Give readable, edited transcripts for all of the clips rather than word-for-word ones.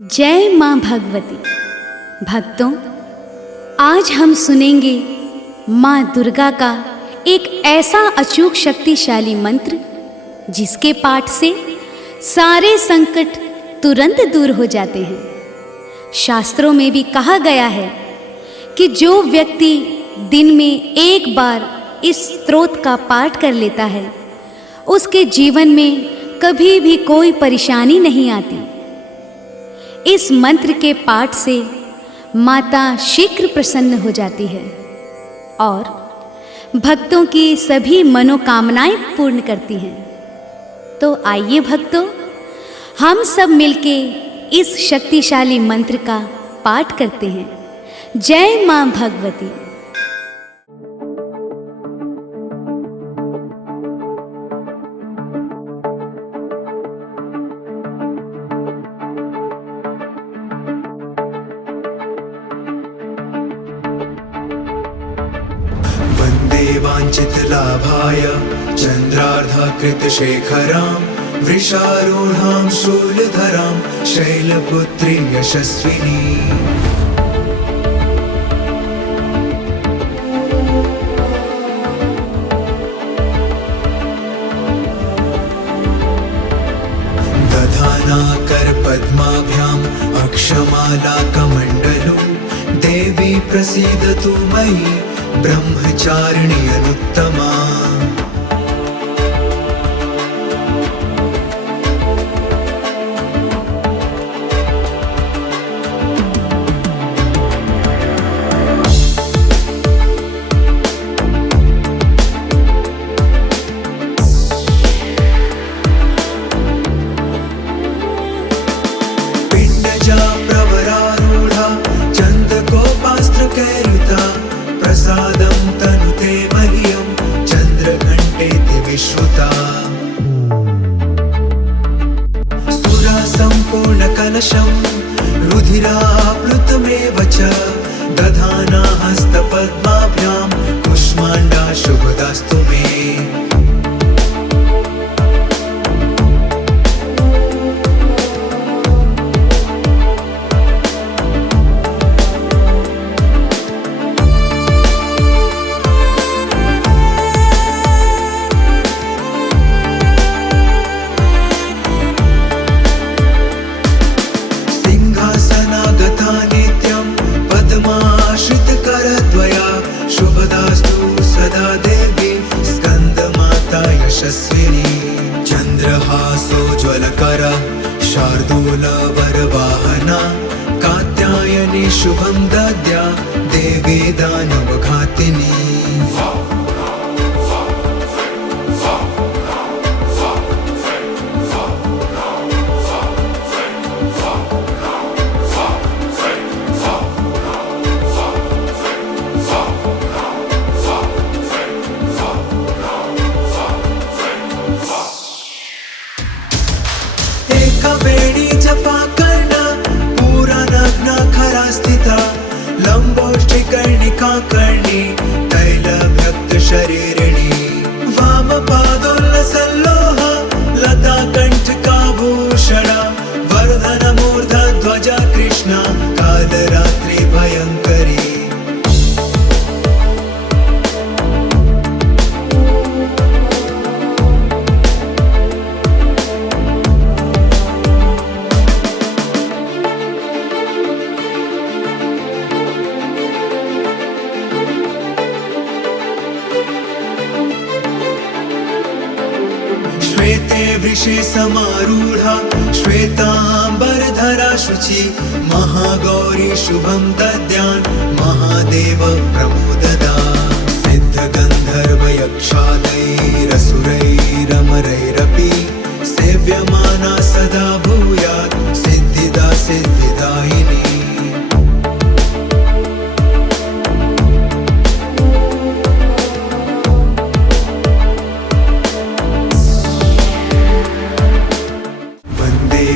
जय माँ भगवती। भक्तों, आज हम सुनेंगे माँ दुर्गा का एक ऐसा अचूक शक्तिशाली मंत्र जिसके पाठ से सारे संकट तुरंत दूर हो जाते हैं। शास्त्रों में भी कहा गया है कि जो व्यक्ति दिन में एक बार इस स्तोत्र का पाठ कर लेता है उसके जीवन में कभी भी कोई परेशानी नहीं आती। इस मंत्र के पाठ से माता शीघ्र प्रसन्न हो जाती है और भक्तों की सभी मनोकामनाएं पूर्ण करती हैं। तो आइए भक्तों, हम सब मिलके इस शक्तिशाली मंत्र का पाठ करते हैं। जय माँ भगवती। वाञ्छितलाभाय चन्द्रार्धकृतशेखरां वृषारूढां शूलधरां शैलपुत्री यशस्विनी। दधानाकरपद्माभ्याम् अक्षमालाकमण्डलुं देवी प्रसीदतु मयि ब्रह्मचारिणी अनुत्तमा। पिण्डजा प्रवरारूढा चन्दकोपास्त्रकैरुता प्रसादं तनुते मह्यं चन्द्रघण्टेति विश्रुता। सुरासम्पूर्णकलशं रुधिराप्लुतमेव च दधाना हस्तपद्माभ्यां कुष्माण्डा शुभदास्तु मे। सदा देवी स्कन्दमाता यशस्विनी। चन्द्रहासोज्ज्वलकर शार्दूलवरवाहना कात्यायनी शुभं दद्या देवी दानवघातिनी। वेणी जपा करना पूरा नग्न खरा स्थिता लंबोष्ठिकर्णिका कर्णी तैलभक्त शरीरिणी। वाम पादोल्लसल्लोह लता कंठकाभूषणा वर्धन मूर्ध ध्वजा कृष्णा कालरात्रि भयंकरी। श्वेते वृषे समारूढ़ा श्वेतांबरधरा शुचि महागौरी शुभं दद्यान् महादेव प्रमोददा। सिद्धगन्धर्वयक्षादैरसुरैरमरैरपि सेव्यमाना सदा भूयात् सिद्धिदा सिद्धिदायिनी।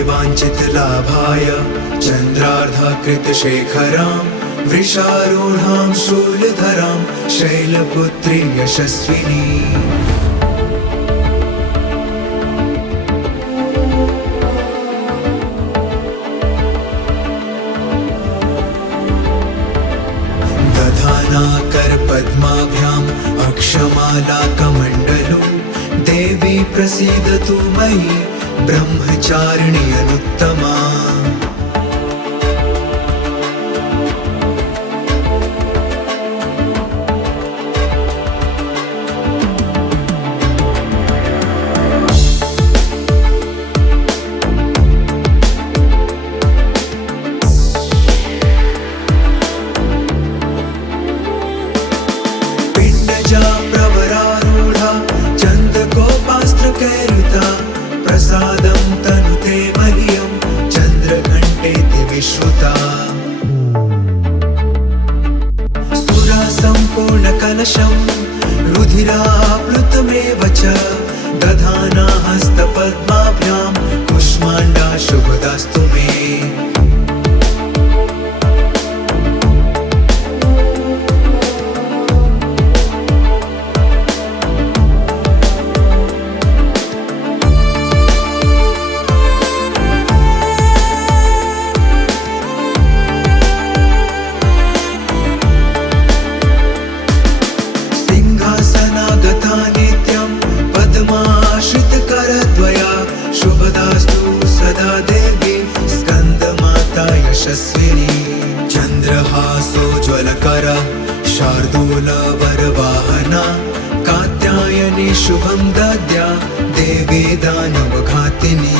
वाञ्छितलाभाय चन्द्रार्धकृतशेखरां वृषारूढां शूलधरां शैलपुत्री यशस्विनी। अक्षमालाकमण्डलो देवी प्रसीदतु मयि ब्रह्मचारिणी अनुत्तमा। प्रवरारूढा चन्दकोपास्त्रकैरुता प्रसादं तनुते मह्यं चन्द्रघण्टेति विश्रुता। सुरासम्पूर्णकलशं रुधिराप्लुतमेव च दधाना हस्तपद्माभ्यां कुष्माण्डा शुभदास्तु मे। शुभदास्तु सदा देवी स्कन्दमाता यशस्विनी। चन्द्रहासोज्ज्वलकरा शार्दूलवरवाहना कात्यायनी शुभं दद्या देवी दानवघातिनी।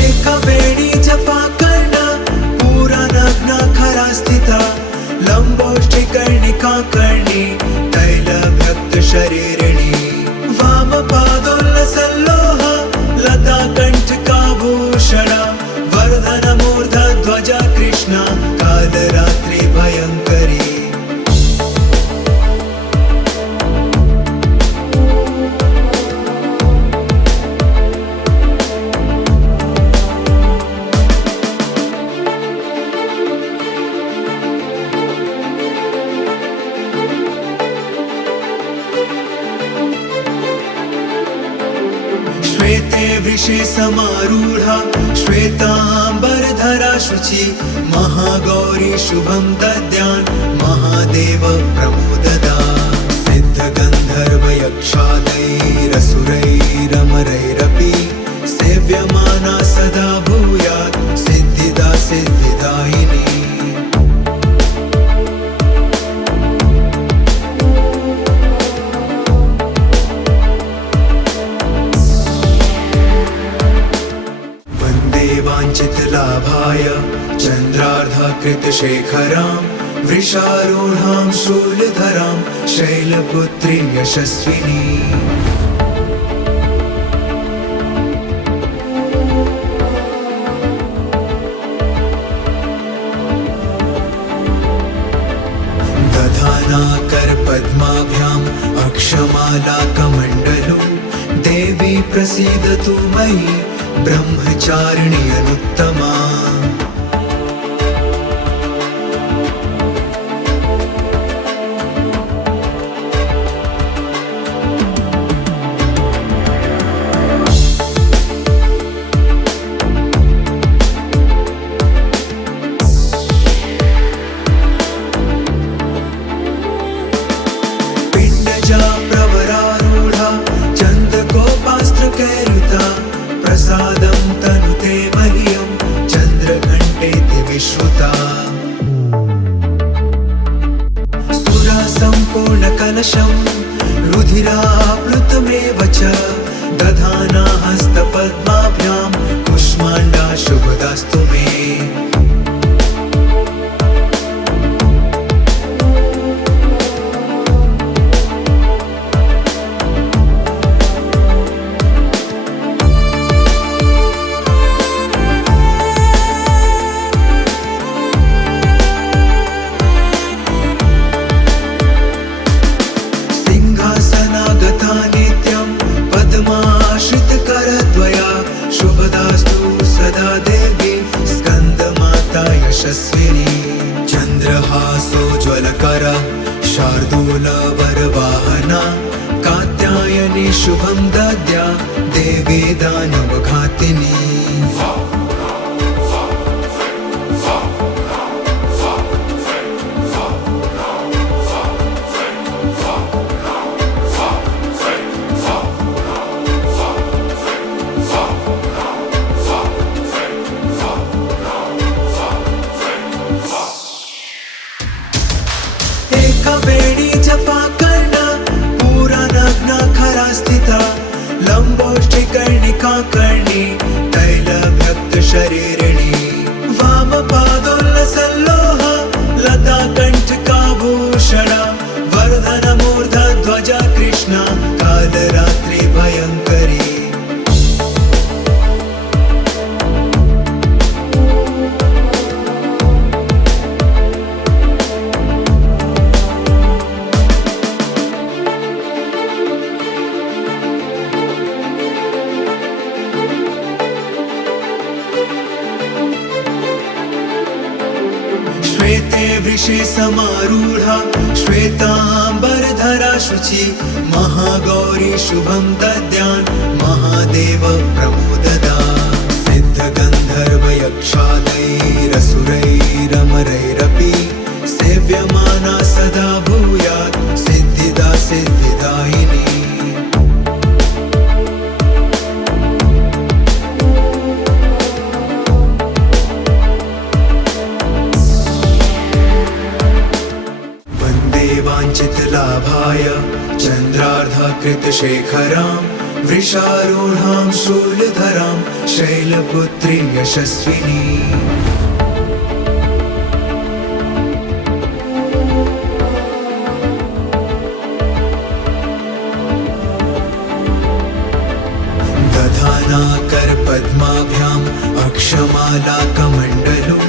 एकवेणी जपा करना पूरा नग्न खरा स्थिता लंबोष्ठिकर्णिका कर्णी तैलभक्त शरीरिणी। वामपादोल्लसल्लोह लता कंठकाभूषणा वर्धन मूर्ध ध्वजा कृष्णा कालरात्रि भयंकरी। श्वेते वृषे समारूढ़ा श्वेतांबरधरा शुचि महागौरी शुभं दद्यान् महादेव प्रमोददा। सिद्धगन्धर्व यक्षादैरसुरैरमरैरपि सेव्यमाना सदा भूयात् सिद्धिदा सिद्धिदायिनी। वाञ्छितलाभाय चन्द्रार्धकृतशेखरां वृषारूढां शूलधरां शैलपुत्री यशस्विनी। दधाना करपद्माभ्याम् अक्षमालाकमण्डलो देवी प्रसीदतु मयि ब्रह्मचारिणी अनुत्तमा। पिण्डजा प्रवरारूढा चन्दकोपास्त्रकैरुता प्रसादं तनुते मह्यं चन्द्रघण्टेति विश्रुता। सुरासम्पूर्णकलशं रुधिराप्लुतमेव च दधाना हस्तपद्माभ्यां कुष्माण्डा शुभदास्तु मे। शार्दूलवरवाहना कात्यायनी शुभं दद्या देवी दानवघातिनी वेणी जपा करना पूरा नग्न खरा स्थिता लंबोष्टि कर्णिका कर्णी तैलभक्त शरीरिणी वाम पादोल्लसल्लोह लता कंठकाभूषणा वर्धन मूर्ध ध्वजा कृष्णा कालरात्रि भयंकरी श्वेते वृषे समारूढ़ा श्वेतांबरधरा शुचि महागौरी शुभं दद्यान् महादेव प्रमोददा सिद्ध गंधर्व यक्षादैरसुरैरमरैरपि सेव्यमाना सदा भूयात् सिद्धिदा सिद्धिदायिनी वाञ्छितलाभाय चन्द्रार्धकृतशेखरां वृषारूढां शूलधरां शैलपुत्री यशस्विनी दधानाकरपद्माभ्याम् अक्षमालाकमण्डलुं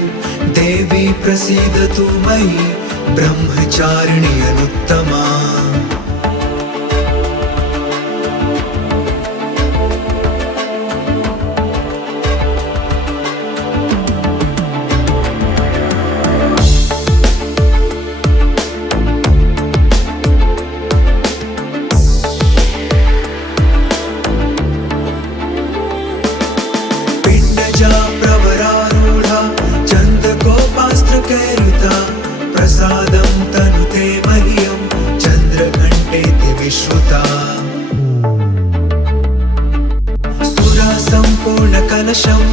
देवी प्रसीदतु मयि ब्रह्मचारिणी अनुत्तमा पिण्डजा प्रवरारूढा चन्दकोपास्त्रकैरुता प्रसादं तनुते मह्यं चन्द्रघण्टेति विश्रुता सुरा सम्पूर्णकलशं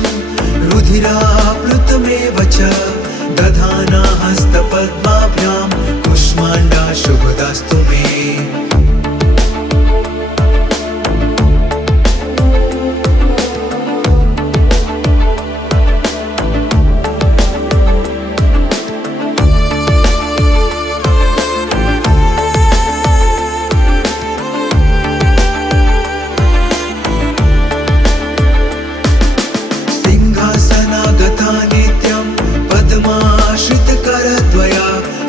रुधिराप्लुतमेव च दधाना हस्तपद्माभ्यां कुष्माण्डा शुभदास्तु मे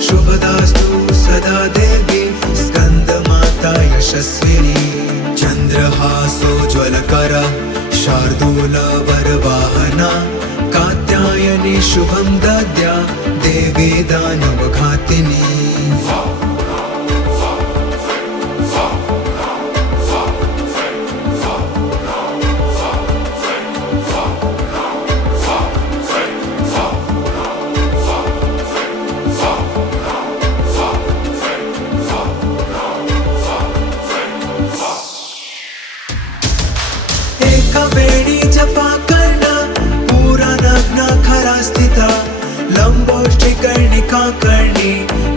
शुभदास्तु सदा देवी स्कन्दमाता यशस्विनी चन्द्रहासोज्ज्वलकर शार्दूलवरवाहना कात्यायनी शुभं दद्या देवी दानवघातिनी वेणी जपा करना पूरा नग्न खरा स्थिता लंबोष्टि कर्णिका कर्णी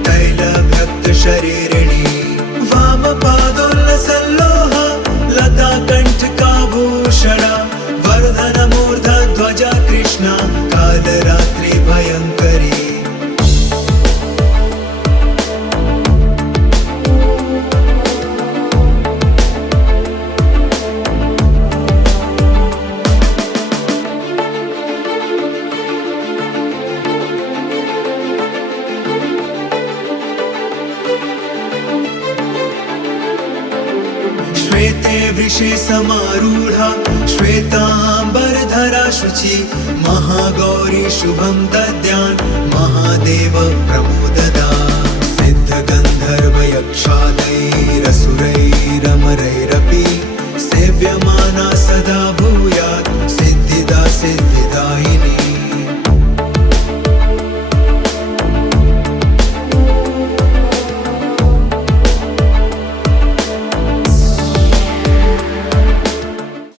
तैलभक्त शरीरिणी वाम पादोल्लसल्लोह लता कंठकाभूषणा वर्धन मूर्ध ध्वजा कृष्णा कालरात्रि भयंकरी श्वेते वृषे समारूढ़ा श्वेतांबरधरा शुचि महागौरी शुभं दद्यान् महादेव प्रमोददा सिद्ध गंधर्व यक्ष सदा